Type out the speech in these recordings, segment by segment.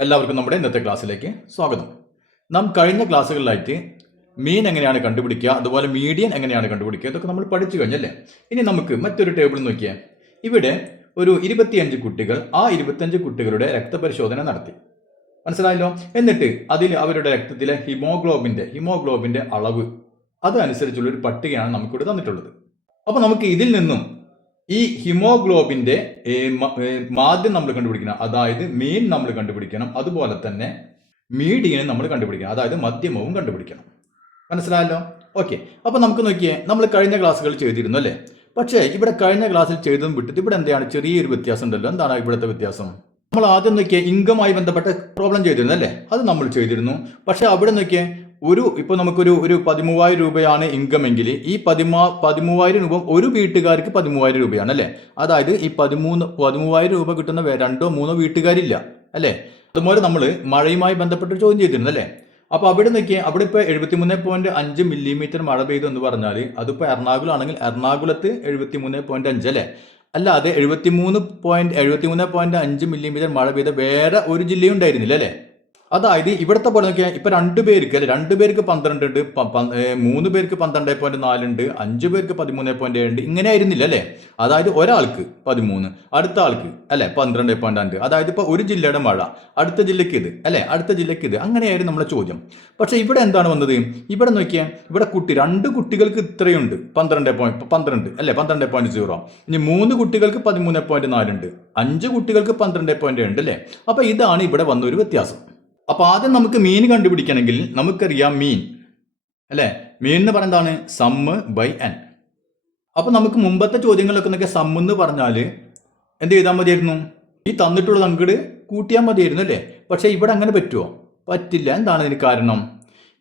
എല്ലാവർക്കും നമ്മുടെ ഇന്നത്തെ ക്ലാസ്സിലേക്ക് സ്വാഗതം. നാം കഴിഞ്ഞ ക്ലാസ്സുകളിലായിട്ട് മീൻ എങ്ങനെയാണ് കണ്ടുപിടിക്കുക, അതുപോലെ മീഡിയൻ എങ്ങനെയാണ് കണ്ടുപിടിക്കുക, ഇതൊക്കെ നമ്മൾ പഠിച്ചു കഴിഞ്ഞല്ലേ. ഇനി നമുക്ക് മറ്റൊരു ടേബിൾ നോക്കിയാൽ ഇവിടെ ഒരു 25 കുട്ടികൾ, ആ 25 കുട്ടികളുടെ രക്തപരിശോധന നടത്തി, മനസ്സിലായല്ലോ. എന്നിട്ട് അതിൽ അവരുടെ രക്തത്തിലെ ഹിമോഗ്ലോബിന്റെ അളവ് അതനുസരിച്ചുള്ള ഒരു പട്ടികയാണ് നമുക്കിവിടെ തന്നിട്ടുള്ളത്. അപ്പൊ നമുക്ക് ഇതിൽ നിന്നും ഈ ഹിമോഗ്ലോബിന്റെ മാധ്യം നമ്മൾ കണ്ടുപിടിക്കണം, അതായത് മീൻ നമ്മൾ കണ്ടുപിടിക്കണം. അതുപോലെ തന്നെ മീഡിയനും നമ്മൾ കണ്ടുപിടിക്കണം, അതായത് മധ്യമവും കണ്ടുപിടിക്കണം. മനസ്സിലായല്ലോ? ഓക്കെ. അപ്പൊ നമുക്ക് നോക്കിയേ, നമ്മൾ കഴിഞ്ഞ ക്ലാസ്സുകൾ ചെയ്തിരുന്നു അല്ലേ. പക്ഷേ ഇവിടെ കഴിഞ്ഞ ക്ലാസ്സിൽ ചെയ്തതും വിട്ടിട്ട് ഇവിടെ എന്താണ് ചെറിയൊരു വ്യത്യാസം ഉണ്ടല്ലോ. എന്താണ് ഇവിടുത്തെ വ്യത്യാസം? നമ്മൾ ആദ്യം നോക്കിയേ ഇൻകമായി ബന്ധപ്പെട്ട പ്രോബ്ലം ചെയ്തിരുന്നു അല്ലേ, അത് നമ്മൾ ചെയ്തിരുന്നു. പക്ഷെ അവിടെ നോക്കിയേ ഇപ്പോൾ നമുക്കൊരു 13,000 രൂപയാണ് ഇൻകം എങ്കിൽ ഈ 13,000 രൂപ ഒരു വീട്ടുകാർക്ക് 13,000 രൂപയാണ് അല്ലേ. അതായത് ഈ 13,000 രൂപ കിട്ടുന്ന 2-3 വീട്ടുകാരില്ല അല്ലേ. അതുപോലെ നമ്മൾ മഴയുമായി ബന്ധപ്പെട്ട് ചോദ്യം ചെയ്തിരുന്നു അല്ലേ. അപ്പോൾ അവിടെ നോക്കിയാൽ അവിടെ ഇപ്പോൾ 73.5 മില്ലിമീറ്റർ മഴ പെയ്തു എന്ന് പറഞ്ഞാൽ അതിപ്പോൾ എറണാകുളം ആണെങ്കിൽ എറണാകുളത്ത് 73.5 അല്ലേ. അല്ലാതെ 73.5 മില്ലിമീറ്റർ മഴ പെയ്ത വേറെ ഒരു ജില്ലയും ഉണ്ടായിരുന്നില്ല അല്ലേ. അതായത് ഇവിടുത്തെ പോലെ നോക്കിയാൽ ഇപ്പൊ 2 പേർക്ക് അല്ലെ, 2 പേർക്ക് 12 ഉണ്ട്, 3 പേർക്ക് 12.4 ഉണ്ട്, 5 പേർക്ക് 13.7 ഉണ്ട്, ഇങ്ങനെ ആയിരുന്നില്ല അല്ലെ. അതായത് ഒരാൾക്ക് 13, അടുത്ത ആൾക്ക് അല്ലെ 12.5. അതായത് ഇപ്പൊ ഒരു ജില്ലയുടെ മഴ അടുത്ത ജില്ലക്ക് ഇത് അല്ലെ, അടുത്ത ജില്ലക്ക് ഇത്, അങ്ങനെയായിരുന്നു നമ്മളെ ചോദ്യം. പക്ഷെ ഇവിടെ എന്താണ് വന്നത്? ഇവിടെ നോക്കിയാൽ ഇവിടെ 2 കുട്ടികൾക്ക് ഇത്രയുണ്ട്, 12 അല്ലെ, 12.0. ഇനി 3 കുട്ടികൾക്ക് 13.4 ഉണ്ട്, 5 കുട്ടികൾക്ക് 12.7 ഉണ്ട് അല്ലെ. അപ്പൊ ഇതാണ് ഇവിടെ വന്നൊരു വ്യത്യാസം. അപ്പൊ ആദ്യം നമുക്ക് മീൻ കണ്ടുപിടിക്കണമെങ്കിൽ നമുക്കറിയാം മീൻ അല്ലെ. മീൻ എന്ന് പറയുന്നതാണ് സമ്മ് ബൈ എൻ. അപ്പൊ നമുക്ക് മുമ്പത്തെ ചോദ്യങ്ങളിലൊക്കെ നോക്കിയാൽ സമ്മ് എന്ന് പറഞ്ഞാൽ എന്ത് ചെയ്താൽ മതിയായിരുന്നു? ഈ തന്നിട്ടുള്ളത് അങ്ങോട്ട് കൂട്ടിയാൽ മതിയായിരുന്നു അല്ലേ. പക്ഷെ ഇവിടെ അങ്ങനെ പറ്റുമോ? പറ്റില്ല. എന്താണ് ഇതിന് കാരണം?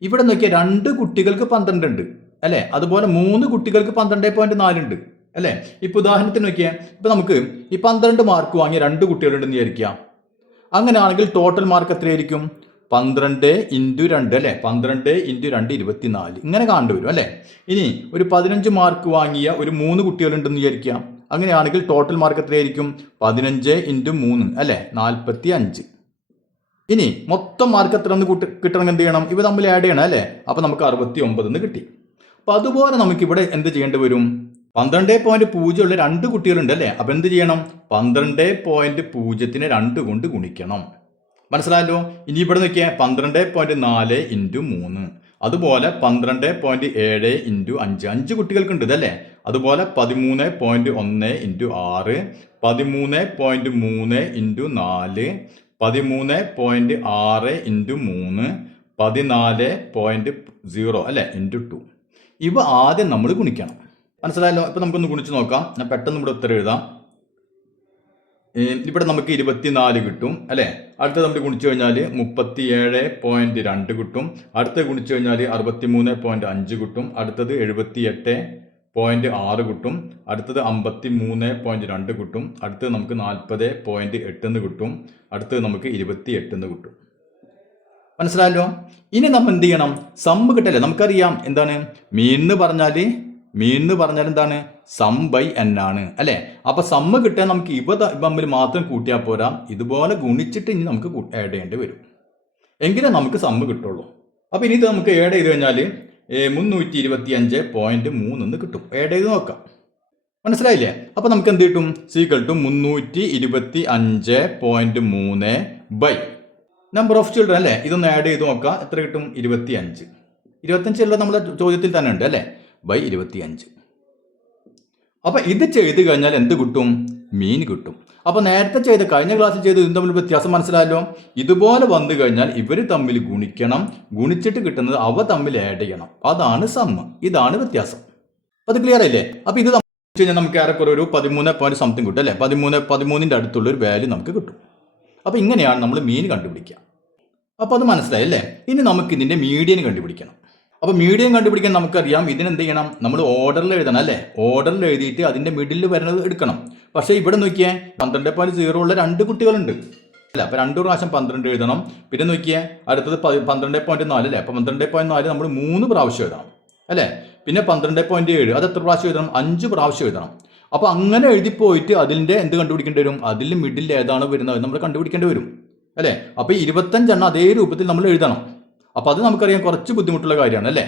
ഇവിടെ നോക്കിയാൽ 2 കുട്ടികൾക്ക് 12 ഉണ്ട് അല്ലെ, അതുപോലെ 3 കുട്ടികൾക്ക് 12.4 ഉണ്ട് അല്ലെ. ഇപ്പൊ ഉദാഹരണത്തിന് നോക്കിയാൽ ഇപ്പൊ നമുക്ക് ഈ 12 മാർക്ക് വാങ്ങിയ 2 കുട്ടികളുണ്ടെന്ന് വിചാരിക്കാം. അങ്ങനെയാണെങ്കിൽ ടോട്ടൽ മാർക്ക് എത്രയായിരിക്കും? 12 × 2 അല്ലെ, 12 × 2 24 ഇങ്ങനെ കണ്ടുവരും അല്ലെ. ഇനി ഒരു 15 മാർക്ക് വാങ്ങിയ ഒരു 3 കുട്ടികളുണ്ടെന്ന് വിചാരിക്കാം. അങ്ങനെയാണെങ്കിൽ ടോട്ടൽ മാർക്ക് എത്രയായിരിക്കും? 15 × 3 അല്ലെ, 45. ഇനി മൊത്തം മാർക്ക് എത്ര കിട്ടണമെങ്കിൽ എന്ത് ചെയ്യണം? ഇവ തമ്മിൽ ആഡ് ചെയ്യണം അല്ലെ. അപ്പൊ നമുക്ക് 69 കിട്ടി. അപ്പൊ അതുപോലെ നമുക്ക് ഇവിടെ എന്ത് ചെയ്യേണ്ടി വരും? 12.0 ഉള്ള 2 കുട്ടികളുണ്ട് അല്ലേ. അപ്പൊ എന്ത് ചെയ്യണം? 12.0 2 കൊണ്ട് ഗുണിക്കണം. മനസ്സിലായല്ലോ. ഇനി ഇവിടെ നോക്കിയാൽ 12.4 × 3, അതുപോലെ 12.7 × 5, 5 കുട്ടികൾക്കുണ്ട് ഇതല്ലേ. അതുപോലെ 13.1 × 6, 13.3 × 4, 13.6 × 3, 14.0 അല്ലെ × 2. ഇവ ആദ്യം നമ്മൾ ഗുണിക്കണം. മനസ്സിലായല്ലോ. ഇപ്പൊ നമുക്കൊന്ന് ഗുണിച്ച് നോക്കാം. ഞാൻ പെട്ടെന്ന് ഇവിടെ ഉത്തരം എഴുതാം. ഇവിടെ നമുക്ക് 24 കിട്ടും അല്ലെ. അടുത്തത് നമ്മൾ ഗുണിച്ചു കഴിഞ്ഞാൽ 37.2 കിട്ടും. അടുത്തത് ഗുണിച്ചു കഴിഞ്ഞാൽ 63.5 കിട്ടും. അടുത്തത് 78.6 കിട്ടും. അടുത്തത് 53.2 കിട്ടും. അടുത്തത് നമുക്ക് 40.8 കിട്ടും. അടുത്തത് നമുക്ക് 28 കിട്ടും. മനസ്സിലായല്ലോ. ഇനി നമ്മൾ എന്ത് ചെയ്യണം? സമ്മ് കിട്ടല്ലേ. നമുക്കറിയാം എന്താണ് മീൻ എന്ന് പറഞ്ഞാൽ എന്താണ്? സം ബൈ എൻ ആണ് അല്ലെ. അപ്പൊ സമ്മ് കിട്ടാൻ നമുക്ക് ഇവ തമ്മിൽ മാത്രം കൂട്ടിയാൽ പോരാ, ഇതുപോലെ ഗുണിച്ചിട്ട് ഇനി നമുക്ക് ആഡ് ചെയ്യേണ്ടി വരും, എങ്കിലേ നമുക്ക് സമ്മ് കിട്ടുള്ളൂ. അപ്പൊ ഇനി ഇത് നമുക്ക് ആഡ് ചെയ്ത് കഴിഞ്ഞാൽ 325.3 എന്ന് കിട്ടും. ആഡ് ചെയ്ത് നോക്കാം. മനസ്സിലായില്ലേ? അപ്പൊ നമുക്ക് എന്ത് കിട്ടും? = 325.3 ബൈ നമ്പർ ഓഫ് ചിൽഡ്രൻ അല്ലെ. ഇതൊന്ന് ആഡ് ചെയ്ത് നോക്കാം. എത്ര കിട്ടും? 25. 25 നമ്മുടെ ചോദ്യത്തിൽ തന്നെ ഉണ്ട് അല്ലെ, ബൈ 25. അപ്പൊ ഇത് ചെയ്ത് കഴിഞ്ഞാൽ എന്ത് കിട്ടും? മീൻ കിട്ടും. അപ്പൊ നേരത്തെ കഴിഞ്ഞ ക്ലാസ്സിൽ ചെയ്ത് ഇതിന് തമ്മിൽ വ്യത്യാസം മനസ്സിലായല്ലോ. ഇതുപോലെ വന്നു കഴിഞ്ഞാൽ ഇവർ തമ്മിൽ ഗുണിക്കണം, ഗുണിച്ചിട്ട് കിട്ടുന്നത് അവ തമ്മിൽ ആഡ് ചെയ്യണം. അതാണ് സമ്മ്. ഇതാണ് വ്യത്യാസം. അത് ക്ലിയർ അല്ലേ? അപ്പൊ ഇത് കഴിഞ്ഞാൽ നമുക്ക് ഏറെക്കുറെ ഒരു 13 സംതിങ് കിട്ടും അല്ലെ. 13 അടുത്തുള്ള ഒരു വാല്യൂ നമുക്ക് കിട്ടും. അപ്പൊ ഇങ്ങനെയാണ് നമ്മൾ മീൻ കണ്ടുപിടിക്കുക. അപ്പൊ അത് മനസ്സിലായി അല്ലേ. ഇനി നമുക്ക് ഇതിന്റെ മീഡിയൻ കണ്ടുപിടിക്കണം. അപ്പൊ മീഡിയൻ കണ്ടുപിടിക്കാൻ നമുക്കറിയാം ഇതിനെന്ത് ചെയ്യണം? നമ്മൾ ഓർഡറിൽ എഴുതണം അല്ലെ. ഓർഡറിൽ എഴുതിയിട്ട് അതിന്റെ മിഡിൽ വരുന്നത് എടുക്കണം. പക്ഷെ ഇവിടെ നോക്കിയാൽ 12.0 ഉള്ള 2 കുട്ടികളുണ്ട് അല്ല. അപ്പൊ 2 പ്രാവശ്യം 12 എഴുതണം. പിന്നെ നോക്കിയാൽ അടുത്തത് 12.4 അല്ലെ. അപ്പൊ 12.4 നമ്മൾ 3 പ്രാവശ്യം എഴുതണം അല്ലെ. പിന്നെ 12.7 അത് എത്ര പ്രാവശ്യം എഴുതണം? 5 പ്രാവശ്യം എഴുതണം. അപ്പോൾ അങ്ങനെ എഴുതി പോയിട്ട് അതിന്റെ എന്ത് കണ്ടുപിടിക്കേണ്ടി വരും? അതിൽ മിഡിൽ ഏതാണ് വരുന്നത് നമ്മൾ കണ്ടുപിടിക്കേണ്ടി വരും. അല്ലേ? അപ്പോൾ 25 അതേ രൂപത്തിൽ നമ്മൾ എഴുതണം. അപ്പോൾ അത് നമുക്കറിയാം കുറച്ച് ബുദ്ധിമുട്ടുള്ള കാര്യമാണ് അല്ലേ?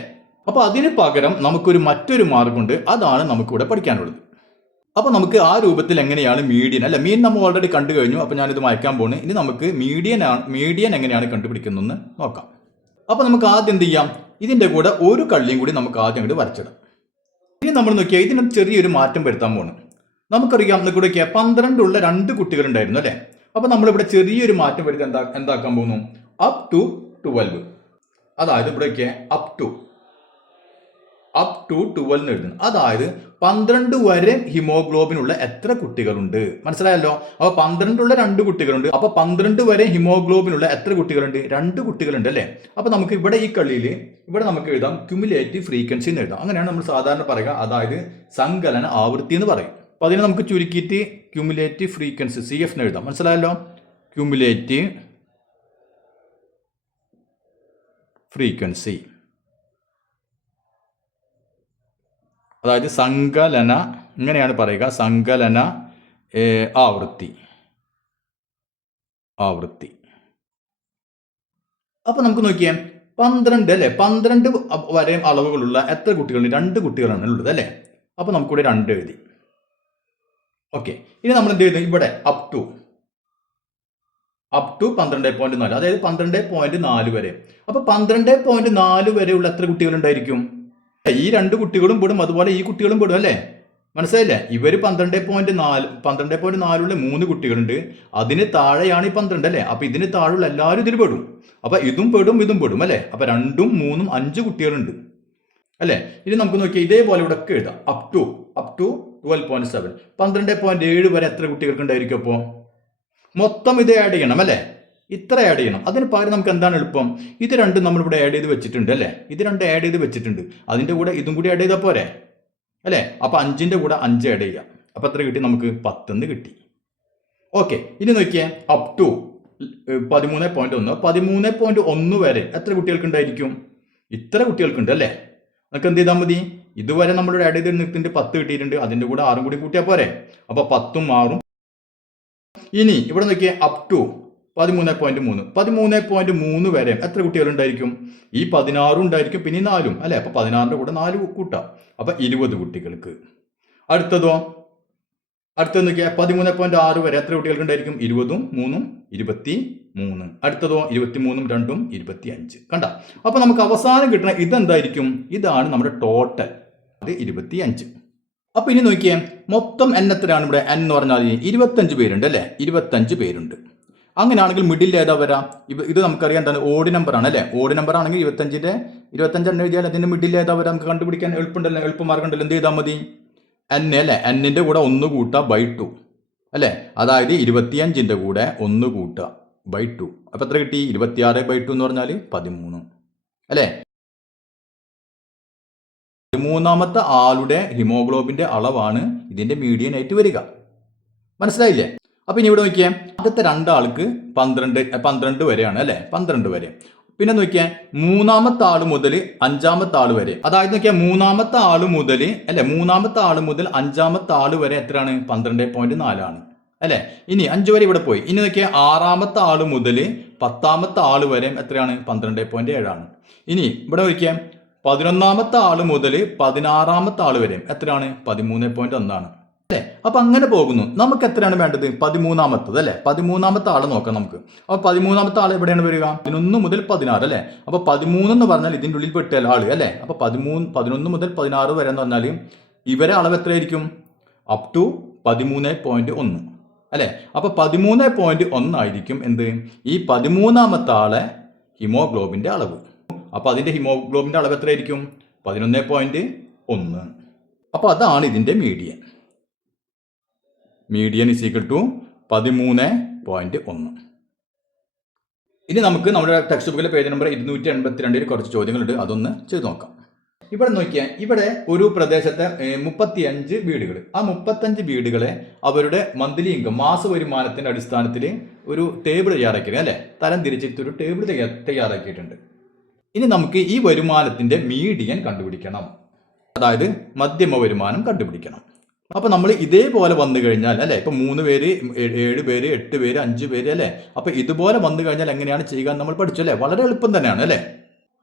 അപ്പോൾ അതിന് പകരം നമുക്കൊരു മറ്റൊരു മാർഗമുണ്ട്. അതാണ് നമുക്കിവിടെ പഠിക്കാനുള്ളത്. അപ്പോൾ നമുക്ക് ആ രൂപത്തിൽ എങ്ങനെയാണ് മീഡിയൻ അല്ല മീൻ നമ്മൾ ഓൾറെഡി കണ്ടു കഴിഞ്ഞു. അപ്പോൾ ഞാനിത് മായ്ക്കാൻ പോകുന്നു. ഇനി നമുക്ക് മീഡിയൻ എങ്ങനെയാണ് കണ്ടുപിടിക്കുന്നതെന്ന് നോക്കാം. അപ്പോൾ നമുക്ക് ആദ്യം എന്ത് ചെയ്യാം? ഇതിൻ്റെ കൂടെ ഒരു കള്ളിയും കൂടി നമുക്ക് ആദ്യം അങ്ങോട്ട് വരച്ചിടാം. ഇനി നമ്മൾ നോക്കിയാൽ ഇതിന് ചെറിയൊരു മാറ്റം വരുത്താൻ പോകുന്നു. നമുക്കറിയാം ഇവിടെ 12 ഉള്ള 2 കുട്ടികളുണ്ടായിരുന്നു അല്ലേ? അപ്പോൾ നമ്മളിവിടെ ചെറിയൊരു മാറ്റം വരുത്തി എന്താക്കാൻ പോകുന്നു? Up to 12. അതായത് ഇവിടേക്ക് അപ് ടു 12 എഴുതുന്നു. അതായത് 12 വരെ ഹിമോഗ്ലോബിൻ ഉള്ള എത്ര കുട്ടികളുണ്ട്? മനസ്സിലായല്ലോ? അപ്പൊ 12 ഉള്ള 2 കുട്ടികളുണ്ട്. അപ്പൊ 12 വരെ ഹിമോഗ്ലോബിൻ ഉള്ള എത്ര കുട്ടികളുണ്ട്? 2 കുട്ടികളുണ്ട് അല്ലേ? അപ്പൊ നമുക്ക് ഇവിടെ ഈ കളിയിൽ ഇവിടെ നമുക്ക് എഴുതാം ക്യുമുലേറ്റീവ് ഫ്രീക്വൻസി എന്ന് എഴുതാം. അങ്ങനെയാണ് നമ്മൾ സാധാരണ പറയുക. അതായത് സങ്കലന ആവൃത്തി എന്ന് പറയും. അപ്പൊ അതിനെ നമുക്ക് ചുരുക്കിയിട്ട് ക്യുമുലേറ്റീവ് ഫ്രീക്വൻസി CF എന്ന് എഴുതാം. മനസ്സിലായല്ലോ? ക്യുമുലേറ്റീവ് ഫ്രീക്വൻസി, അതായത് സങ്കലന, ഇങ്ങനെയാണ് പറയുക, സങ്കലന ആവൃത്തി. അപ്പൊ നമുക്ക് നോക്കിയാൽ 12 അല്ലേ? 12 വരെ അളവുകളുള്ള എത്ര കുട്ടികളുണ്ട്? 2 കുട്ടികളാണ് ഉള്ളത് അല്ലേ? അപ്പൊ നമുക്കിവിടെ 2 എഴുതി. ഓക്കെ, ഇനി നമ്മൾ എന്ത് ചെയ്തു? ഇവിടെ അപ് ടു 12.4, അതായത് 12.4 വരെ. അപ്പൊ 12.4 വരെയുള്ള എത്ര കുട്ടികളുണ്ടായിരിക്കും? ഈ 2 കുട്ടികളും പെടും, അതുപോലെ ഈ കുട്ടികളും പെടും അല്ലേ? മനസ്സിലായില്ലേ? ഇവര് 12.4 3 കുട്ടികളുണ്ട്. അതിന് താഴെയാണ് ഈ 12 അല്ലേ? അപ്പൊ ഇതിന് താഴെയുള്ള എല്ലാവരും ഇതിൽ പെടും. അപ്പൊ ഇതും പെടും അല്ലേ? അപ്പൊ 2ഉം 3ഉം 5 കുട്ടികളുണ്ട് അല്ലേ? ഇനി നമുക്ക് നോക്കിയാൽ ഇതേപോലെ ഇവിടെ ഒക്കെ എഴുതാം. അപ് ടു 12.7, 12.7 വരെ എത്ര കുട്ടികൾക്ക് ഉണ്ടായിരിക്കും? അപ്പോൾ മൊത്തം ഇത് ആഡ് ചെയ്യണം അല്ലേ? ഇത്ര ആഡ് ചെയ്യണം. അതിന് പകരം നമുക്ക് എന്താണ് എളുപ്പം? ഇത് രണ്ടും നമ്മളിവിടെ ആഡ് ചെയ്ത് വെച്ചിട്ടുണ്ട് അല്ലേ? ഇത് രണ്ടും ആഡ് ചെയ്ത് വെച്ചിട്ടുണ്ട്. അതിൻ്റെ കൂടെ ഇതും കൂടി ആഡ് ചെയ്താൽ പോരെ അല്ലേ? അപ്പോൾ 5ൻ്റെ കൂടെ 5 ആഡ് ചെയ്യാം. അപ്പോൾ എത്ര കിട്ടി? നമുക്ക് 10 കിട്ടി. ഓക്കെ, ഇനി നോക്കിയേ അപ് ടു 13.1, 13.1 വരെ എത്ര കുട്ടികൾക്ക് ഉണ്ടായിരിക്കും? ഇത്ര കുട്ടികൾക്കുണ്ട് അല്ലേ? നമുക്ക് എന്ത് ചെയ്താൽ മതി? ഇതുവരെ നമ്മളിവിടെ ആഡ് ചെയ്ത് നിർത്തിൻ്റെ 10 കിട്ടിയിട്ടുണ്ട്. അതിൻ്റെ കൂടെ 6 കൂടി കൂട്ടിയാൽ പോരെ? അപ്പോൾ 10ഉം 6ഉം. ഇനി ഇവിടെ നോക്കിയേ അപ് ടു 13.3 വരെ എത്ര കുട്ടികളുണ്ടായിരിക്കും? ഈ 16 ഉണ്ടായിരിക്കും, പിന്നെ 4ഉം അല്ലെ? അപ്പൊ 16ന്റെ കൂടെ 4 കൂട്ടാം. അപ്പൊ 20 കുട്ടികൾക്ക്. അടുത്തത് നോക്കിയാൽ 13.6 വരെ എത്ര കുട്ടികൾക്ക് ഉണ്ടായിരിക്കും? 20ഉം 3ഉം 23. അടുത്തതോ 23ഉം 2ഉം 25. കണ്ട? അപ്പൊ നമുക്ക് അവസാനം കിട്ടുന്ന ഇതെന്തായിരിക്കും? ഇതാണ് നമ്മുടെ ടോട്ടൽ, അത് 25. അപ്പൊ ഇനി നോക്കിയേ മൊത്തം എത്രയാണ് ഇവിടെ? n എന്ന് പറഞ്ഞാൽ 25 പേരുണ്ട് അല്ലെ? 25 പേരുണ്ട്. അങ്ങനെയാണെങ്കിൽ മിഡിൽ ഏതാ വരാം? ഇത് നമുക്കറിയാം എന്താണ്? ഓഡ് നമ്പർ ആണ് അല്ലേ? ഓഡ് നമ്പർ ആണെങ്കിൽ 25 എണ്ണം എഴുതിയാൽ അതിന്റെ മിഡിൽ ഏതാ വരാം? നമുക്ക് കണ്ടുപിടിക്കാൻ എളുപ്പമാർഗം ഉണ്ടല്ലോ. എന്ത് ചെയ്താൽ മതി? n അല്ലേ? n-ന്റെ കൂടെ 1 കൂട്ടുക ബൈ 2 അല്ലേ? അതായത് 25ന്റെ കൂടെ 1 കൂട്ടുക ബൈ 2. അപ്പൊ എത്ര കിട്ടി? 26/2 എന്ന് പറഞ്ഞാൽ 13 അല്ലേ? 13ാമത്തെ ആളുടെ ഹിമോഗ്ലോബിന്റെ അളവാണ് ഇതിന്റെ മീഡിയൻ ആയിട്ട് വരിക. മനസ്സിലായില്ലേ? അപ്പൊ ഇനി ഇവിടെ നോക്കിയേ ആദ്യത്തെ 2 ആൾക്ക് 12 വരെയാണ് അല്ലെ? 12 വരെ. പിന്നെ നോക്കിയേ 3ാമത്തെ ആള് മുതൽ 5ാമത്തെ ആള് വരെ. അതായത് നോക്കിയാൽ 3ാമത്തെ ആള് മുതൽ 5ാമത്തെ ആള് വരെ എത്രയാണ്? 12.4 ആണ് അല്ലെ? ഇനി 5 വരെ ഇവിടെ പോയി. ഇനി നോക്കിയാൽ 6ാമത്തെ ആള് മുതൽ 10ാമത്തെ ആള് വരെ എത്രയാണ്? 12.7 ആണ്. ഇനി ഇവിടെ നോക്കിയാൽ 11ാമത്തെ ആള് മുതൽ 16ാമത്തെ ആള് വരെ എത്രയാണ്? 13.1 ആണ് അല്ലെ? അപ്പൊ അങ്ങനെ പോകുന്നു. നമുക്ക് എത്രയാണ് വേണ്ടത്? 13ാമത്തത് അല്ലെ? 13ാമത്തെ ആള് നോക്കാം നമുക്ക്. അപ്പൊ 13ാമത്തെ ആൾ എവിടെയാണ് വരിക? 11 മുതൽ 16 അല്ലെ? അപ്പൊ 13 എന്ന് പറഞ്ഞാൽ ഇതിന്റെ ഉള്ളിൽ പെട്ട ആള് അല്ലെ? അപ്പൊ 11 മുതൽ 16 വരെ എന്ന് പറഞ്ഞാൽ ഇവരെ അളവ് എത്രയായിരിക്കും? അപ് ടു 13.1 അല്ലെ? അപ്പൊ 13.1 ആയിരിക്കും എന്ത്? ഈ 13ാമത്തെ ആളെ ഹിമോഗ്ലോബിന്റെ അളവ്. അപ്പൊ അതിന്റെ ഹിമോഗ്ലോബിന്റെ അളവ് എത്രയായിരിക്കും? 11.1. അപ്പൊ അതാണ് ഇതിന്റെ median. Median is equal to 13.1. ഇനി നമുക്ക് നമ്മുടെ ടെക്സ്റ്റ് ബുക്കിലെ പേജ് നമ്പർ 282 കുറച്ച് ചോദ്യങ്ങളുണ്ട്. അതൊന്ന് ചെയ്ത് നോക്കാം. ഇവിടെ നോക്കിയാൽ ഇവിടെ ഒരു പ്രദേശത്തെ 35 വീടുകൾ. ആ 35 വീടുകളെ അവരുടെ മന്ത്ലി ഇൻകം, മാസ വരുമാനത്തിന്റെ അടിസ്ഥാനത്തിൽ ഒരു ടേബിൾ തയ്യാറാക്കിയത് അല്ലെ? തരം തിരിച്ചിട്ടൊരു ടേബിൾ തയ്യാറാക്കിയിട്ടുണ്ട്. ഇനി നമുക്ക് ഈ വരുമാനത്തിന്റെ മീഡിയൻ കണ്ടുപിടിക്കണം. അതായത് മധ്യമ വരുമാനം കണ്ടുപിടിക്കണം. അപ്പൊ നമ്മൾ ഇതേപോലെ വന്നു കഴിഞ്ഞാൽ അല്ലെ, ഇപ്പൊ 3 പേര്, 7 പേര്, 8 പേര്, 5 പേര് അല്ലെ, അപ്പൊ ഇതുപോലെ വന്നു കഴിഞ്ഞാൽ എങ്ങനെയാണ് ചെയ്യുക എന്ന് നമ്മൾ പഠിച്ചു അല്ലെ. വളരെ എളുപ്പം തന്നെയാണ് അല്ലെ.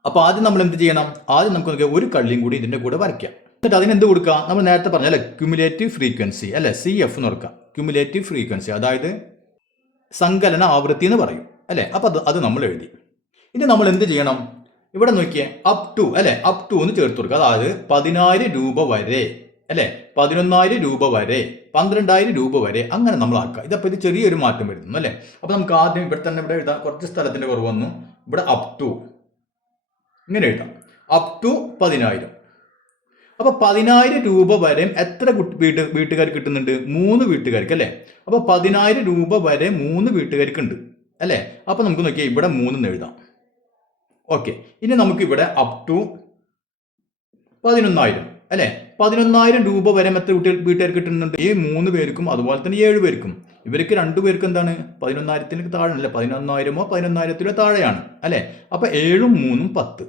അപ്പൊ ആദ്യം നമ്മൾ എന്ത് ചെയ്യണം, ആദ്യം നമുക്ക് ഒരു കള്ളിയും കൂടി ഇതിന്റെ കൂടെ വരയ്ക്കാം. എന്നിട്ട് അതിന് എന്ത് കൊടുക്കുക, നമ്മൾ നേരത്തെ പറഞ്ഞ അല്ലെ ക്യുമുലേറ്റീവ് ഫ്രീക്വൻസി അല്ലെ, CF എന്ന് ഓർക്കാം. ക്യുമുലേറ്റീവ് ഫ്രീക്വൻസി, അതായത് സങ്കലന ആവൃത്തി എന്ന് പറയും അല്ലെ. അപ്പൊ അത് നമ്മൾ എഴുതി. ഇനി നമ്മൾ എന്ത് ചെയ്യണം, ഇവിടെ നോക്കിയേ അപ് ടു അല്ലെ, അപ് ടു എന്ന് ചേർത്ത് കൊടുക്കുക. അതായത് 10,000 രൂപ വരെ അല്ലെ, 11,000 രൂപ വരെ, 12,000 രൂപ വരെ, അങ്ങനെ നമ്മൾ ആക്കുക. ഇതപ്പോൾ ഇത് ചെറിയൊരു മാറ്റം വരുന്നു അല്ലെ. അപ്പൊ നമുക്ക് ആദ്യം ഇവിടെ തന്നെ ഇവിടെ എഴുതാം, കുറച്ച് സ്ഥലത്തിന്റെ കുറവ് വന്നു. ഇവിടെ അപ് ടു ഇങ്ങനെ എഴുതാം, അപ് ടു 10,000. അപ്പൊ 10,000 രൂപ വരെ എത്ര വീട്ടുകാർ കിട്ടുന്നുണ്ട്, 3 വീട്ടുകാർക്ക് അല്ലെ. അപ്പൊ 10,000 രൂപ വരെ 3 വീട്ടുകാർക്ക് ഉണ്ട് അല്ലെ. അപ്പൊ നമുക്ക് നോക്കിയാൽ ഇവിടെ 3 എഴുതാം. ഓക്കെ, ഇനി നമുക്ക് ഇവിടെ അപ് ടു 11,000 അല്ലെ, 11,000 രൂപ വരെ എത്ര വീട്ടുകാർക്ക് കിട്ടുന്നുണ്ട്, ഈ 3 പേർക്കും അതുപോലെ തന്നെ 7 പേർക്കും. ഇവർക്ക് 2 പേർക്ക് എന്താണ് 11,000 താഴെ അല്ലെ, 11,000 11,000 താഴെയാണ് അല്ലെ. അപ്പൊ 7ഉം 3ഉം 10.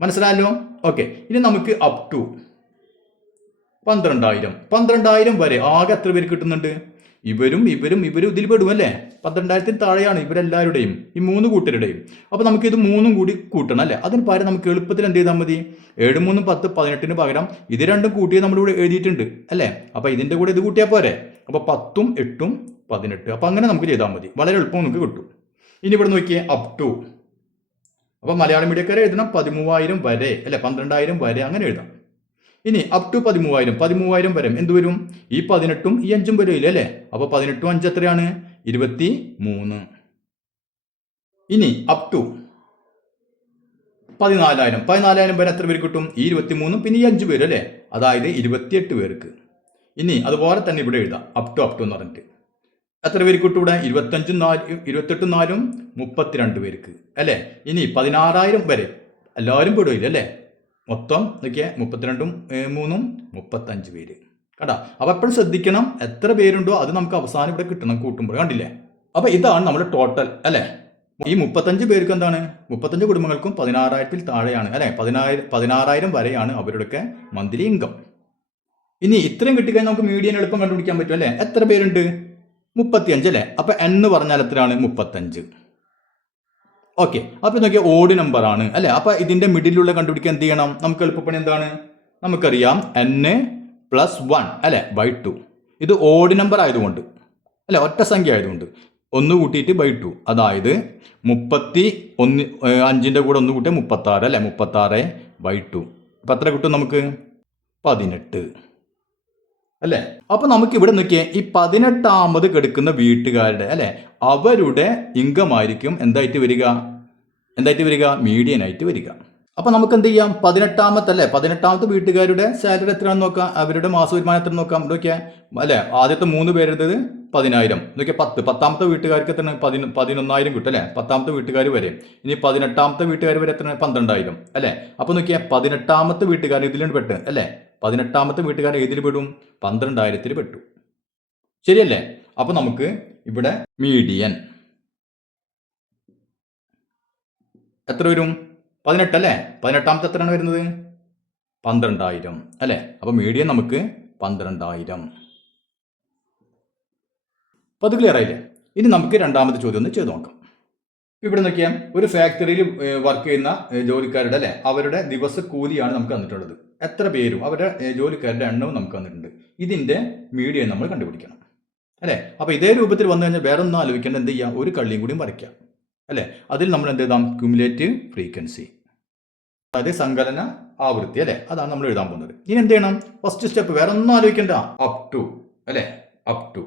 മനസ്സിലായല്ലോ. ഓക്കെ, ഇനി നമുക്ക് അപ് ടു 12,000 വരെ ആകെ എത്ര പേര് കിട്ടുന്നുണ്ട്, ഇവരും ഇതിൽ പെടും അല്ലേ. 12,000 താഴെയാണ് ഇവരെല്ലാവരുടെയും, ഈ 3 കൂട്ടരുടെയും. അപ്പൊ നമുക്ക് ഇത് 3ഉം കൂടി കൂട്ടണം അല്ലെ. അതിന് പകരം നമുക്ക് എളുപ്പത്തിൽ എന്ത് ചെയ്താൽ മതി, 7 3 10 18 പകരം ഇത് രണ്ടും കൂട്ടിയത് നമ്മളിവിടെ എഴുതിയിട്ടുണ്ട് അല്ലെ. അപ്പൊ ഇതിന്റെ കൂടെ ഇത് കൂട്ടിയാൽ പോരെ. അപ്പൊ 10ഉം 8ഉം 18. അപ്പൊ അങ്ങനെ നമുക്ക് ചെയ്താൽ മതി, വളരെ എളുപ്പം നമുക്ക് കിട്ടും. ഇനി ഇവിടെ നോക്കിയേ അപ് ടു, അപ്പൊ മലയാളം മീഡിയക്കാരെ എഴുതണം 13,000 വരെ അല്ലെ, 12,000 വരെ അങ്ങനെ എഴുതാം. ഇനി അപ് ടു 13,000 വരെ എന്ത് വരും, ഈ 18ഉം ഈ 5ഉം വരില്ല അല്ലെ. അപ്പൊ 18ഉം 5 എത്രയാണ്, 23. ഇനി അപ് ടു 14,000 വരെ എത്ര പേര് കിട്ടും, ഈ 23ഉം പിന്നെ ഈ 5 പേര് അല്ലെ, അതായത് 28 പേർക്ക്. ഇനി അതുപോലെ തന്നെ ഇവിടെ എഴുതാം അപ് ടു എന്ന് പറഞ്ഞിട്ട് എത്ര പേര് കിട്ടും, ഇവിടെ 28 4ഉം 32 പേർക്ക് അല്ലെ. ഇനി 16,000 വരെ എല്ലാവരും പെടുകയില്ല അല്ലെ. മൊത്തം നോക്കിയാൽ 32ഉം 3ഉം 35 പേര്. കണ്ടാ. അപ്പൊ എപ്പോഴും ശ്രദ്ധിക്കണം, എത്ര പേരുണ്ടോ അത് നമുക്ക് അവസാനം ഇവിടെ കിട്ടണം കൂട്ടുമ്പോൾ. കണ്ടില്ലേ. അപ്പൊ ഇതാണ് നമ്മുടെ ടോട്ടൽ അല്ലെ. ഈ 35 പേർക്ക് എന്താണ്, 35 കുടുംബങ്ങൾക്കും 16,000 താഴെയാണ് അല്ലെ, 16,000 വരെയാണ് അവരുടെയൊക്കെ മന്ത്ലി ഇൻകം. ഇനി ഇത്രയും കിട്ടിക്കഴിഞ്ഞാൽ നമുക്ക് മീഡിയൻ എളുപ്പം കണ്ടുപിടിക്കാൻ പറ്റും അല്ലെ. എത്ര പേരുണ്ട്, 35 അല്ലെ. അപ്പൊ എന്ന് പറഞ്ഞാൽ എത്രയാണ്, 35. ഓക്കെ, അപ്പൊ നോക്കിയാൽ ഓഡ് നമ്പർ ആണ് അല്ലെ. അപ്പൊ ഇതിന്റെ മിഡിലുള്ള കണ്ടുപിടിക്കാൻ എന്ത് ചെയ്യണം, നമുക്ക് എളുപ്പപ്പണി എന്താണ്, നമുക്കറിയാം n+1 അല്ലെ /2. ഇത് ഓഡ് നമ്പർ ആയതുകൊണ്ട് അല്ലെ, ഒറ്റ സംഖ്യ ആയതുകൊണ്ട് 1 കൂട്ടിയിട്ട് /2, അതായത് 35ന്റെ കൂടെ 1 കൂട്ടിയാൽ 36 അല്ലെ, 36/2. അപ്പൊ എത്ര കിട്ടും നമുക്ക്, 18 അല്ലെ. അപ്പൊ നമുക്ക് ഇവിടെ നോക്കിയേ, ഈ 18ാമത് കിടക്കുന്ന വീട്ടുകാരുടെ അല്ലെ അവരുടെ ഇൻകം ആയിരിക്കും എന്തായിട്ട് വരിക, മീഡിയൻ ആയിട്ട് വരിക. അപ്പൊ നമുക്ക് എന്ത് ചെയ്യാം, 18ാമത്തെ വീട്ടുകാരുടെ സാലറി എത്രയാണെന്ന് നോക്കാം, അവരുടെ മാസ വരുമാനം എത്ര നോക്കാം. നോക്കിയാൽ അല്ലെ, ആദ്യത്തെ 3 പേരുടേത് 10,000 നോക്കിയാൽ 10ാമത്തെ വീട്ടുകാർക്ക് എത്ര 11,000 കിട്ടും അല്ലെ, 10ാമത്തെ വീട്ടുകാർ വരെ. ഇനി 18ാമത്തെ വീട്ടുകാർ വരെ എത്ര 12,000 അല്ലെ. അപ്പൊ നോക്കിയാൽ 18ാമത്തെ വീട്ടുകാർ ഇതിലുണ്ട് പെട്ട് അല്ലെ, 18ാമത്തെ വീട്ടുകാർ ഏതിൽ പെടും, 12,000 പെട്ടു. ശരിയല്ലേ. അപ്പൊ നമുക്ക് ഇവിടെ മീഡിയൻ എത്ര വരും, 18 അല്ലെ. 18ാമത്തെ എത്രയാണ് വരുന്നത്, 12,000 അല്ലെ. അപ്പൊ മീഡിയൻ നമുക്ക് 12,000. അപ്പൊ അത് ക്ലിയർ ആയില്ലേ. ഇനി നമുക്ക് രണ്ടാമത്തെ ചോദ്യം ഒന്ന് ചെയ്ത് നോക്കാം. ഇവിടെ നോക്കിയാൽ ഒരു ഫാക്ടറിയിൽ വർക്ക് ചെയ്യുന്ന ജോലിക്കാരുടെ അല്ലെ അവരുടെ ദിവസ കൂലിയാണ് നമുക്ക് തന്നിട്ടുള്ളത്. എത്ര പേരും അവരുടെ ജോലിക്കാരുടെ എണ്ണവും നമുക്ക് തന്നിട്ടുണ്ട്. ഇതിന്റെ മീഡിയൻ നമ്മൾ കണ്ടുപിടിക്കണം അല്ലെ. അപ്പൊ ഇതേ രൂപത്തിൽ വന്നു കഴിഞ്ഞാൽ വേറെ ഒന്നും ആലോചിക്കേണ്ട, എന്ത് ചെയ്യാം, ഒരു കള്ളിയും കൂടിയും വരയ്ക്കാം അല്ലെ. അതിൽ നമ്മൾ എന്ത് എഴുതാം, ക്യുമുലേറ്റീവ് ഫ്രീക്വൻസി, അതായത് സങ്കലന ആവൃത്തി അല്ലെ, അതാണ് നമ്മൾ എഴുതാൻ പോകുന്നത്. ഇനി എന്ത് ചെയ്യണം, ഫസ്റ്റ് സ്റ്റെപ്പ് വേറെ ഒന്നും ആലോചിക്കേണ്ട, അപ് ടു അല്ലെ, അപ് ടു.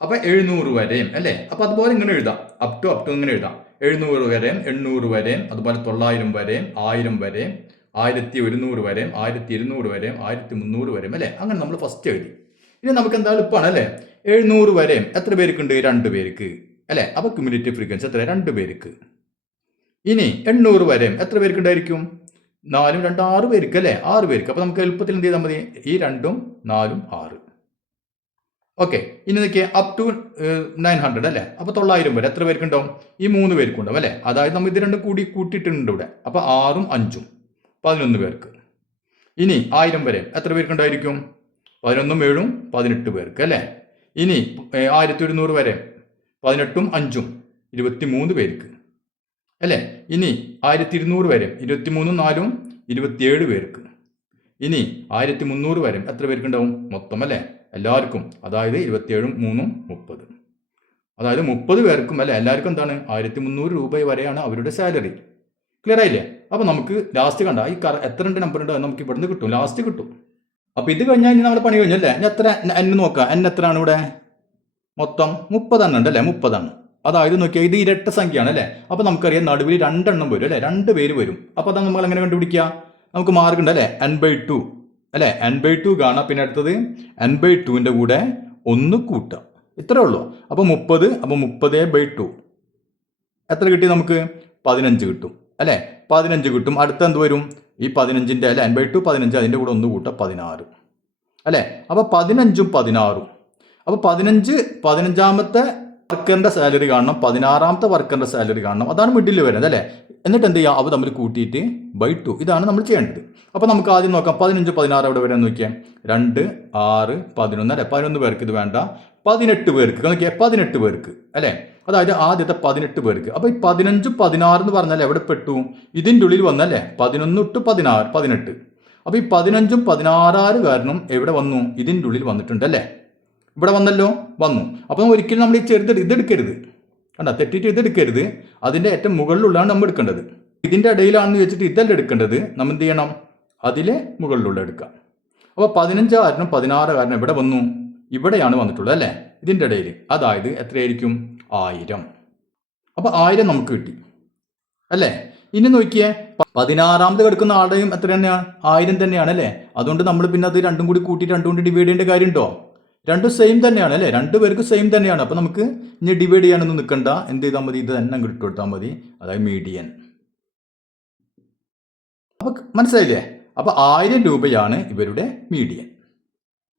അപ്പൊ 700 വരെയും അല്ലെ. അപ്പൊ അതുപോലെ ഇങ്ങനെ എഴുതാം, അപ് ടു ഇങ്ങനെ എഴുതാം. 700 വരെയും 800 വരെയും അതുപോലെ 900 വരെയും 1000 വരെയും 1100 വരെയും 1200 വരെയും 1300 വരെയും അല്ലെ. അങ്ങനെ നമ്മൾ ഫസ്റ്റ് എഴുതി. ഇനി നമുക്ക് എന്താ എളുപ്പമാണ് അല്ലെ. 700 വരെയും എത്ര പേർക്കുണ്ട്, 2 പേർക്ക് അല്ലെ. അപ്പൊ ക്യുമുലേറ്റീവ് ഫ്രീക്വൻസി എത്ര, 2 പേർക്ക്. ഇനി 800 വരെയും എത്ര പേർക്കുണ്ടായിരിക്കും, 4ഉം 2 6 പേർക്ക് അല്ലെ, 6 പേർക്ക്. അപ്പൊ നമുക്ക് എളുപ്പത്തിൽ എന്ത് ചെയ്താൽ മതി, ഈ 2ഉം 4ഉം 6. ഓക്കെ, ഇനി നോക്കിയാൽ അപ് ടു 900 അല്ലെ. അപ്പൊ 900 വരെ എത്ര പേർക്കുണ്ടാവും, ഈ 3 പേർക്കുണ്ടാവും അല്ലെ. അതായത് നമ്മൾ ഇത് രണ്ടും കൂടി കൂട്ടിയിട്ടുണ്ട് ഇവിടെ. അപ്പൊ 6ഉം 5ഉം 11 പേർക്ക്. ഇനി 1000 വരെ എത്ര പേർക്കുണ്ടായിരിക്കും, 11ഉം 7ഉം 18 പേർക്ക് അല്ലേ. ഇനി 1100 വരെ 18ഉം 5ഉം 23 പേർക്ക് അല്ലേ. ഇനി 1200 വരെ 23ഉം 4ഉം 27 പേർക്ക്. ഇനി 1300 വരെ എത്ര പേർക്കുണ്ടാവും മൊത്തം അല്ലേ എല്ലാവർക്കും, അതായത് 27ഉം 3ഉം 30. അതായത് 30 പേർക്കും അല്ലെ എല്ലാവർക്കും എന്താണ് 1300 രൂപ വരെയാണ് അവരുടെ സാലറി. ക്ലിയർ ആയില്ലേ? അപ്പൊ നമുക്ക് ലാസ്റ്റ് കണ്ട ഈ എത്ര നമ്പർ ഉണ്ട് നമുക്ക് ഇവിടുന്ന് കിട്ടും, ലാസ്റ്റ് കിട്ടും. അപ്പൊ ഇത് കഴിഞ്ഞാൽ ഇനി നമ്മുടെ പണി കഴിഞ്ഞല്ലേ. ഇനി എത്ര എന്നെ നോക്കാം, എത്രയാണ് ഇവിടെ മൊത്തം 30 ഉണ്ട് അല്ലേ, 30. അതായത് നോക്കിയാൽ ഇത് ഇരട്ട സംഖ്യയാണ് അല്ലേ. അപ്പൊ നമുക്കറിയാം നടുവിൽ 2 എണ്ണം വരും അല്ലെ, 2 പേര് വരും. അപ്പൊ അതാണ് നമ്മൾ എങ്ങനെ കണ്ടുപിടിക്കുക, നമുക്ക് മാർക്ക് ഉണ്ട് അല്ലെ, n/2 അല്ലെ, n/2 കാണാം. പിന്നെ അടുത്തത് n/2ന്റെ കൂടെ 1 കൂട്ടാം, ഇത്രേ ഉള്ളൂ. അപ്പൊ 30, അപ്പൊ 30/2 എത്ര കിട്ടി നമുക്ക് 15 കിട്ടും അല്ലെ, 15 കിട്ടും. അടുത്ത എന്ത് വരും, ഈ 15ന്റെ അല്ലെ n/2 15, അതിന്റെ കൂടെ 1 കൂട്ടാം 16 അല്ലെ. അപ്പൊ 15ഉം 16ഉം, അപ്പൊ 15ാമത്തെ വർക്കറിന്റെ സാലറി കാണണം, 16ാമത്തെ വർക്കറിന്റെ സാലറി കാണണം. അതാണ് മിഡിൽ വരുന്നത് അല്ലെ. എന്നിട്ട് എന്ത് ചെയ്യുക, അവ തമ്മിൽ കൂട്ടിയിട്ട് /2, ഇതാണ് നമ്മൾ ചെയ്യേണ്ടത്. അപ്പൊ നമുക്ക് ആദ്യം നോക്കാം 15, 16 എവിടെ വരെ നോക്കിയാൽ 2, 6, 11 അല്ലെ. 11 പേർക്ക് ഇത് വേണ്ട, 18 പേർക്ക് നോക്കിയാൽ 18 പേർക്ക് അല്ലെ. അതായത് ആദ്യത്തെ 18 പേർക്ക്. അപ്പൊ ഈ 15, 16 എന്ന് പറഞ്ഞാൽ എവിടെ പെട്ടു, ഇതിൻ്റെ ഉള്ളിൽ വന്നല്ലേ 11 to 16, 18. അപ്പൊ ഈ 15ഉം 16 കാരണം എവിടെ വന്നു, ഇതിൻ്റെ ഉള്ളിൽ വന്നിട്ടുണ്ട് അല്ലേ, ഇവിടെ വന്നല്ലോ, വന്നു. അപ്പൊ ഒരിക്കലും നമ്മൾ ഈ ഇതെടുക്കരുത്, കണ്ട തെറ്റിയിട്ട് ഇതെടുക്കരുത്. അതിന്റെ ഏറ്റവും മുകളിലുള്ളതാണ് നമ്മൾ എടുക്കേണ്ടത്. ഇതിന്റെ ഇടയിലാണെന്ന് വെച്ചിട്ട് ഇതല്ല എടുക്കേണ്ടത്, നമ്മൾ എന്ത് ചെയ്യണം, അതിലെ മുകളിലുള്ള എടുക്കാം. അപ്പൊ 15 കാരണം 16 കാരണം എവിടെ വന്നു, ഇവിടെയാണ് വന്നിട്ടുള്ളത് അല്ലേ, ഇതിന്റെ ഇടയിൽ. അതായത് എത്രയായിരിക്കും 1000. അപ്പൊ 1000 നമുക്ക് കിട്ടി അല്ലേ. ഇനി നോക്കിയേ 16ാമത് കിടക്കുന്ന ആളുടെയും എത്ര തന്നെയാണ് 1000 തന്നെയാണ് അല്ലേ. അതുകൊണ്ട് നമ്മൾ പിന്നെ അത് രണ്ടും കൂടി കൂട്ടി 2 കൊണ്ട് ഡിവൈഡ് ചെയ്യേണ്ട കാര്യമുണ്ടോ, രണ്ടും സെയിം തന്നെയാണ് അല്ലേ, 2 പേർക്ക് സെയിം തന്നെയാണ്. അപ്പൊ നമുക്ക് ഇനി ഡിവൈഡ് ചെയ്യാനൊന്നും നിൽക്കണ്ട, എന്ത് ചെയ്താൽ മതി, ഇത് തന്നെ അങ്ങോട്ട് കൊടുത്താൽ മതി, അതായത് മീഡിയൻ. അപ്പൊ മനസ്സിലായില്ലേ, അപ്പൊ 1000 രൂപയാണ് ഇവരുടെ മീഡിയൻ.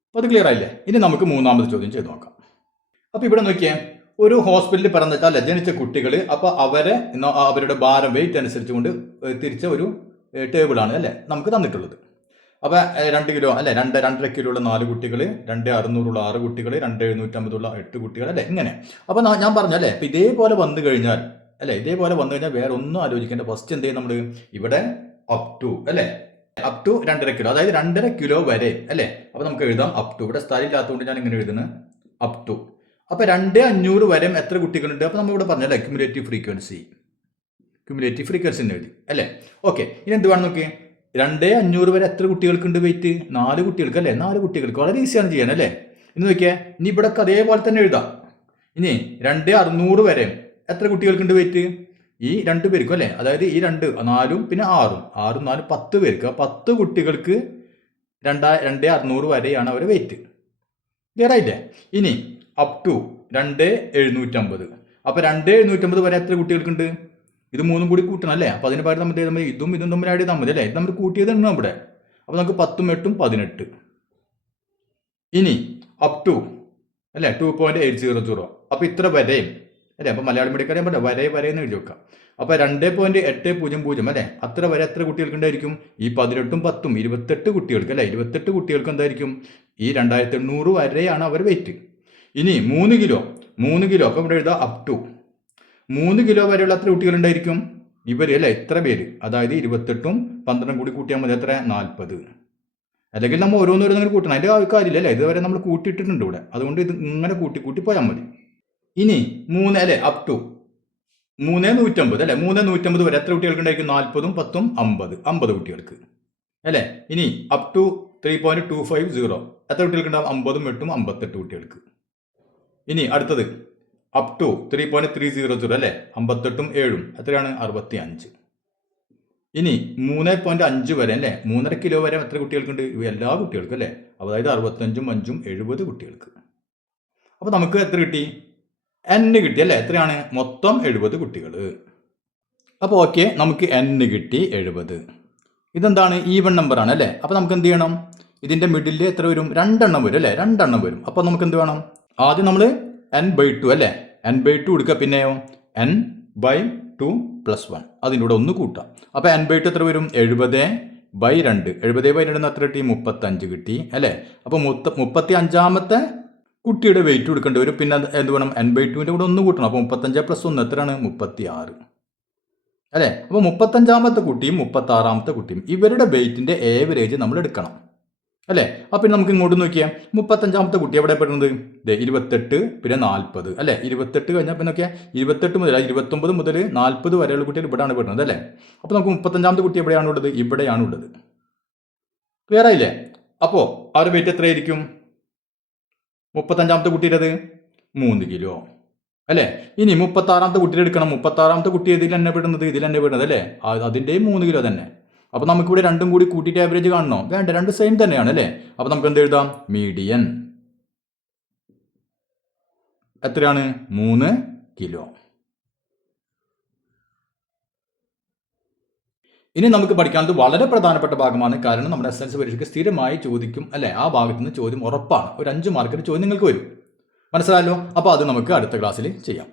അപ്പൊ അത് ക്ലിയർ ആയില്ലേ. ഇനി നമുക്ക് 3ാമത് ചോദ്യം ചെയ്ത് നോക്കാം. അപ്പൊ ഇവിടെ നോക്കിയേ, ഒരു ഹോസ്പിറ്റലിൽ പറഞ്ഞാൽ ജനിച്ച കുട്ടികൾ, അപ്പൊ അവരുടെ ഭാരം വെയിറ്റ് അനുസരിച്ചുകൊണ്ട് തിരിച്ച ഒരു ടേബിളാണ് അല്ലെ നമുക്ക് തന്നിട്ടുള്ളത്. അപ്പൊ 2 കിലോ അല്ലെ, 2.5 കിലോ ഉള്ള 4 കുട്ടികൾ, 2.600 ഉള്ള 6 കുട്ടികൾ, 2.750 ഉള്ള 8 കുട്ടികൾ അല്ലെ, ഇങ്ങനെ. അപ്പൊ ഞാൻ പറഞ്ഞല്ലേ, ഇപ്പൊ ഇതേപോലെ വന്നു കഴിഞ്ഞാൽ അല്ലെ, ഇതേപോലെ വന്നു കഴിഞ്ഞാൽ വേറെ ഒന്നും ആലോചിക്കേണ്ട. ഫസ്റ്റ് എന്ത് ചെയ്യും നമ്മൾ, ഇവിടെ അപ് ടു അല്ലെ, അപ് ടു 2.5 കിലോ, അതായത് 2.5 കിലോ വരെ അല്ലെ. അപ്പൊ നമുക്ക് എഴുതാം അപ് ടു, ഇവിടെ സ്ഥലം ഇല്ലാത്തതുകൊണ്ട് ഞാൻ ഇങ്ങനെ എഴുതുന്നത് അപ് ടു. അപ്പൊ 2,500 വരെ എത്ര കുട്ടികളുണ്ട്, അപ്പൊ നമ്മൾ ഇവിടെ പറഞ്ഞല്ലേ ക്യുമുലേറ്റീവ് ഫ്രീക്വൻസി എഴുതി അല്ലെ. ഓക്കെ, ഇനി എന്ത് വേണം നോക്കി, 2,500 വരെ എത്ര കുട്ടികൾക്കുണ്ട് വെയിറ്റ്, 4 കുട്ടികൾക്ക് അല്ലെ, 4 കുട്ടികൾക്ക്. വളരെ ഈസിയാണ് ചെയ്യാൻ അല്ലേ. ഇനി നോക്കിയാൽ ഇനി ഇവിടെ അതേപോലെ തന്നെ എഴുതാം. ഇനി 2,600 വരെ എത്ര കുട്ടികൾക്കുണ്ട് വെയിറ്റ്, ഈ 2 പേർക്കും അല്ലെ, അതായത് ഈ 2, 4ഉം പിന്നെ 6ഉം 4 10 പേർക്ക്. 10 കുട്ടികൾക്ക് 2,600 വരെയാണ് അവരെ വെയിറ്റ്. ക്ലിയർ ആയില്ലേ. ഇനി അപ് ടു 2,750. അപ്പൊ 2,750 വരെ എത്ര കുട്ടികൾക്കുണ്ട്, ഇത് 3ഉം കൂടി കൂട്ടണം അല്ലേ. അപ്പൊ അതിന് പകരം നമ്മൾ ഇതും തമ്മിൽ ആഡ് ചെയ്താൽ മതി അല്ലേ. ഇത് നമ്മൾ കൂട്ടിയത് ഉണ്ട് അവിടെ. അപ്പൊ നമുക്ക് 10ഉം 8ഉം 18. ഇനി അപ് ടു അല്ലെ 2.800. അപ്പൊ ഇത്ര വരെയും അല്ലെ. അപ്പൊ മലയാളം മീഡിയക്കാരെ പറയാം വരെ എന്ന് എഴുതി വെക്കാം. അപ്പൊ 2.800 അല്ലെ, അത്ര വരെ എത്ര കുട്ടികൾക്ക് ഉണ്ടായിരിക്കും, ഈ 18ഉം 10ഉം 28 കുട്ടികൾക്ക് അല്ലെ. 28 കുട്ടികൾക്ക് എന്തായിരിക്കും, ഈ 2,800 വരെയാണ് അവർ വെയിറ്റ്. ഇനി 3 കിലോ അപ്പൊ ഇവിടെ എഴുതാം അപ് ടു 3 കിലോ വരെയുള്ള എത്ര കുട്ടികൾ ഉണ്ടായിരിക്കും, ഇവര് അല്ലെ, ഇത്ര പേര്. അതായത് 28ഉം 12ഉം കൂടി കൂട്ടിയാൽ മതി, എത്ര 40. അല്ലെങ്കിൽ നമ്മൾ ഓരോന്നോരോന്നും കൂട്ടണം, അതിന്റെ കാര്യമില്ല അല്ലെ. ഇതുവരെ നമ്മൾ കൂട്ടിയിട്ടിട്ടുണ്ട് ഇവിടെ, അതുകൊണ്ട് ഇത് ഇങ്ങനെ കൂട്ടി പോയാൽ മതി. ഇനി 3 അല്ലെ അപ് ടു 3,150 അല്ലെ, 3,150 വരെ എത്ര കുട്ടികൾക്ക് ഉണ്ടായിരിക്കും, 40ഉം 10ഉം 50 കുട്ടികൾക്ക് അല്ലെ. ഇനി അപ് ടു 3.250 എത്ര കുട്ടികൾക്ക് ഉണ്ടാവും, 50ഉം 8ഉം 58 കുട്ടികൾക്ക്. ഇനി അടുത്തത് അപ് ടു 3.300 അല്ലെ, 58ഉം 7ഉം എത്രയാണ് 65. ഇനി 3.5 വരെ അല്ലെ, 3.5 കിലോ വരെ എത്ര കുട്ടികൾക്കുണ്ട്, എല്ലാ കുട്ടികൾക്കും അല്ലെ. അതായത് 65ഉം 5ഉം 70 കുട്ടികൾക്ക്. അപ്പൊ നമുക്ക് എത്ര കിട്ടി, n കിട്ടി അല്ലെ. എത്രയാണ് മൊത്തം 70 കുട്ടികൾ. അപ്പൊ ഓക്കെ, നമുക്ക് n കിട്ടി 70. ഇതെന്താണ്, ഈവൺ നമ്പർ ആണ് അല്ലെ. അപ്പൊ നമുക്ക് എന്ത് ചെയ്യണം, ഇതിന്റെ മിഡിൽ എത്ര വരും, 2 എണ്ണം വരും അല്ലെ, 2 എണ്ണം വരും. അപ്പൊ നമുക്ക് എന്ത് വേണം, ആദ്യം നമ്മൾ n/2 അല്ലെ, n/2 എടുക്കുക. പിന്നെയോ n/2 + 1, അതിൻ്റെ കൂടെ 1 കൂട്ടാം. അപ്പൊ n/2 എത്ര വരും, 70 ബൈ 2 70/2 എത്ര കിട്ടി 35 കിട്ടി അല്ലേ. അപ്പോൾ 35ാമത്തെ കുട്ടിയുടെ വെയിറ്റ് കൊടുക്കേണ്ടി വരും. പിന്നെ എന്ത് വേണം n/2ന്റെ കൂടെ 1 കൂട്ടണം. അപ്പോൾ 35 + 1 എത്രയാണ് 36 അല്ലേ. അപ്പോൾ 35ാമത്തെ കുട്ടിയും 36ാമത്തെ കുട്ടിയും ഇവരുടെ വെയിറ്റിന്റെ ഏവറേജ് നമ്മൾ എടുക്കണം അല്ലേ. അപ്പോൾ നമുക്ക് ഇങ്ങോട്ട് നോക്കിയാൽ 35ാമത്തെ കുട്ടി എവിടെ പെടുന്നത് 28 പിന്നെ 40 അല്ലേ. 28 കഴിഞ്ഞാൽ പിന്നെ നോക്കിയാൽ 28 മുതൽ 29 മുതൽ 40 വരെയുള്ള കുട്ടികൾ ഇവിടെയാണ് പെടുന്നത് അല്ലേ. അപ്പോൾ നമുക്ക് 35ാമത്തെ കുട്ടി എവിടെയാണ് ഉള്ളത് ഇവിടെയാണ് ഉള്ളത്. ക്ലിയർ ആയില്ലേ. അപ്പോൾ അവരുടെ വെയിറ്റ് എത്രയായിരിക്കും 35ാമത്തെ കുട്ടിയുടേത് 3 കിലോ അല്ലേ. ഇനി 36ാമത്തെ കുട്ടിയെ എടുക്കണം. 36ാമത്തെ കുട്ടി ഇതിൽ തന്നെ പെടുന്നത് അല്ലേ. അതിൻ്റെയും 3 കിലോ തന്നെ. അപ്പോൾ നമുക്കിവിടെ രണ്ടും കൂടി കൂട്ടിയിട്ട് ആവറേജ് കാണണോ വേണ്ട, രണ്ട് സെയിം തന്നെയാണ് അല്ലേ. അപ്പോൾ നമുക്ക് എന്ത് എഴുതാം മീഡിയൻ എത്രയാണ് 3 കിലോ. ഇനി നമുക്ക് പഠിക്കാനുള്ളത് വളരെ പ്രധാനപ്പെട്ട ഭാഗമാണ്. കാരണം നമ്മുടെ SSLC പരീക്ഷയ്ക്ക് സ്ഥിരമായി ചോദിക്കും അല്ലേ. ആ ഭാഗത്ത് നിന്ന് ചോദ്യം ഉറപ്പാണ്. ഒരു 5 മാർക്കിന് ചോദ്യം നിങ്ങൾക്ക് വരും. മനസ്സിലായല്ലോ. അപ്പോൾ അത് നമുക്ക് അടുത്ത ക്ലാസ്സിൽ ചെയ്യാം.